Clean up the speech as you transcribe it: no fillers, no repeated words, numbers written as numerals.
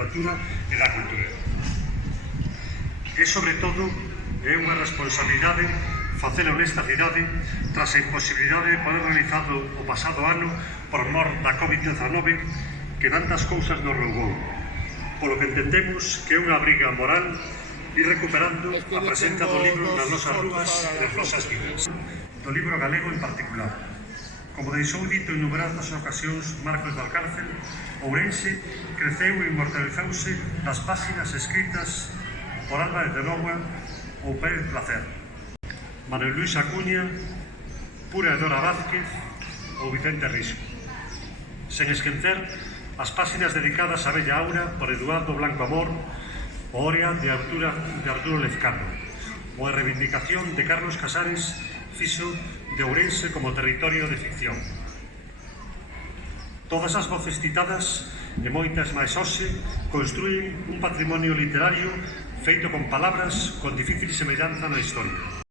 literatura e da cultura. E, sobre todo, é unha responsabilidade facelo nesta cidade tras a imposibilidade de poder realizado o pasado ano por mor da COVID-19 que tantas cousas nos roubou, polo que entendemos que é unha briga moral ir recuperando a presenza do libro nas nosas rúas e nas nosas vidas. Do libro galego en particular. Como deixou dito en numerosas ocasións Marcos de Alcárcel, Ourense creceu e inmortalizouse nas páxinas escritas por Álvarez de Novoa ou Pérez Placer, Manuel Luis Acuña, Pura Edora Vázquez ou Vicente Risco. Sen esquecer as páxinas dedicadas á Bella Aura por Eduardo Blanco Amor, o Orea de Arturo Lezcano, ou a reivindicación de Carlos Casares fixo de Ourense como territorio de ficción. Todas as voces citadas e moitas máis hoxe construen un patrimonio literario feito con palabras con difícil semellanza na historia.